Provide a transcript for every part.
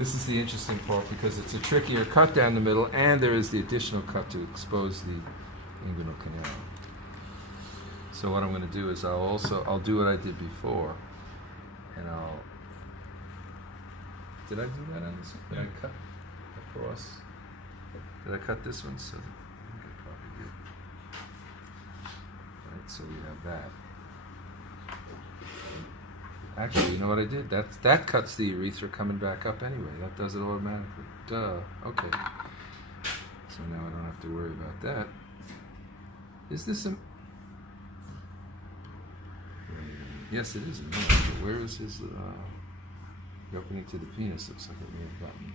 This is the interesting part because it's a trickier cut down the middle, and there is the additional cut to expose the inguinal canal. So what I'm going to do is I'll do what I did before, and did I do that on this one? Did I cut across? Did I cut this one? So I think I probably did. Right, so we have that. Actually, you know what I did? That cuts the urethra coming back up anyway. That does it automatically. Duh. Okay. So now I don't have to worry about that. Is this a... Yes, it is a male, but where is his opening to the penis? Looks like a real button.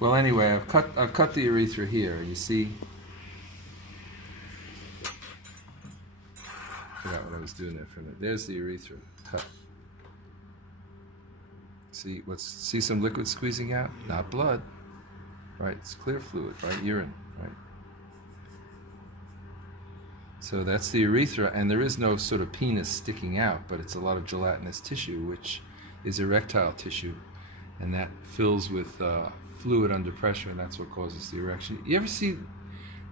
Well, anyway, I've cut the urethra here. You see? Forgot what I was doing there for a minute. There's the urethra cut. See some liquid squeezing out? Not blood, right? It's clear fluid, right? Urine, right? So that's the urethra, and there is no sort of penis sticking out, but it's a lot of gelatinous tissue, which is erectile tissue, and that fills with fluid under pressure, and that's what causes the erection. You ever see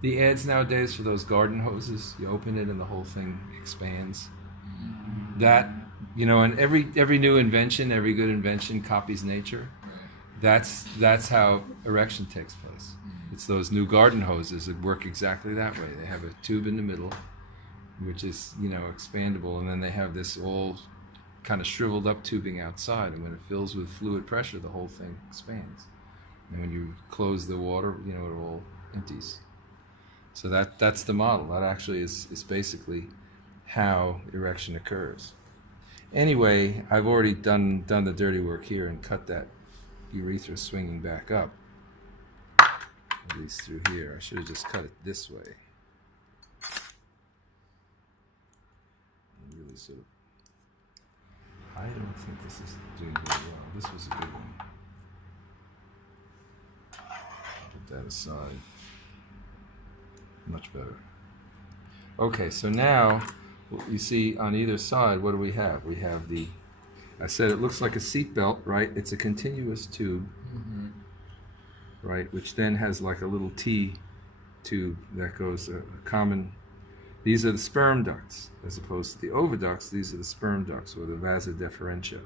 the ads nowadays for those garden hoses? You open it and the whole thing expands. That, you know, and every new invention, every good invention copies nature. That's how erection takes place. It's those new garden hoses that work exactly that way. They have a tube in the middle, which is, you know, expandable, and then they have this all kind of shriveled up tubing outside, and when it fills with fluid pressure, the whole thing expands. And when you close the water, you know, it all empties. So that's the model. That actually is basically how erection occurs. Anyway, I've already done the dirty work here and cut that urethra swinging back up, at least through here. I should have just cut it this way. And really sort of, I don't think this is doing very well. This was a good one. Put that aside. Much better. Okay, so now you see on either side, what do we have? We have I said it looks like a seat belt, right? It's a continuous tube, right? Which then has like a little T tube that goes a common. These are the sperm ducts, as opposed to the oviducts. These are the sperm ducts, or the vasa deferentia,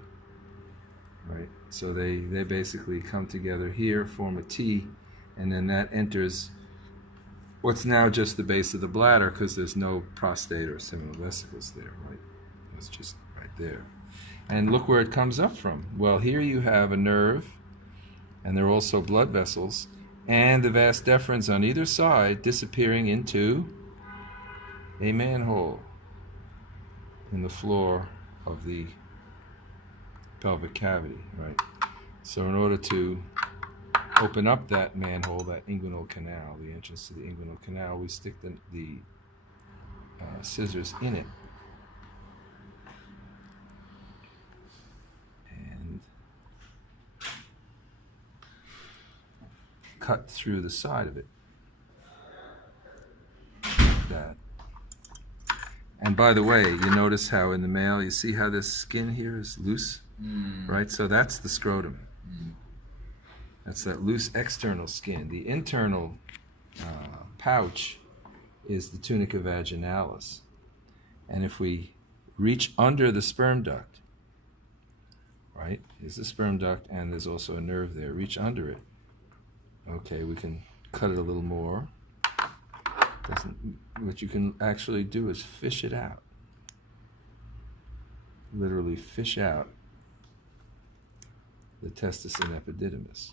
right? So they basically come together here, form a T, and then that enters what's now just the base of the bladder, because there's no prostate or seminal vesicles there, right? It's just right there. And look where it comes up from. Well, here you have a nerve, and there are also blood vessels, and the vas deferens on either side disappearing into a manhole in the floor of the pelvic cavity, right? So in order to open up that manhole, that inguinal canal, the entrance to the inguinal canal, we stick the scissors in it and cut through the side of it, like that. And by the way, you notice how in the male, you see how this skin here is loose, right? So that's the scrotum. That's that loose external skin. The internal pouch is the tunica vaginalis. And if we reach under the sperm duct, right, here's the sperm duct, and there's also a nerve there. Reach under it. Okay, we can cut it a little more. What you can actually do is fish it out. Literally fish out the testis and epididymis.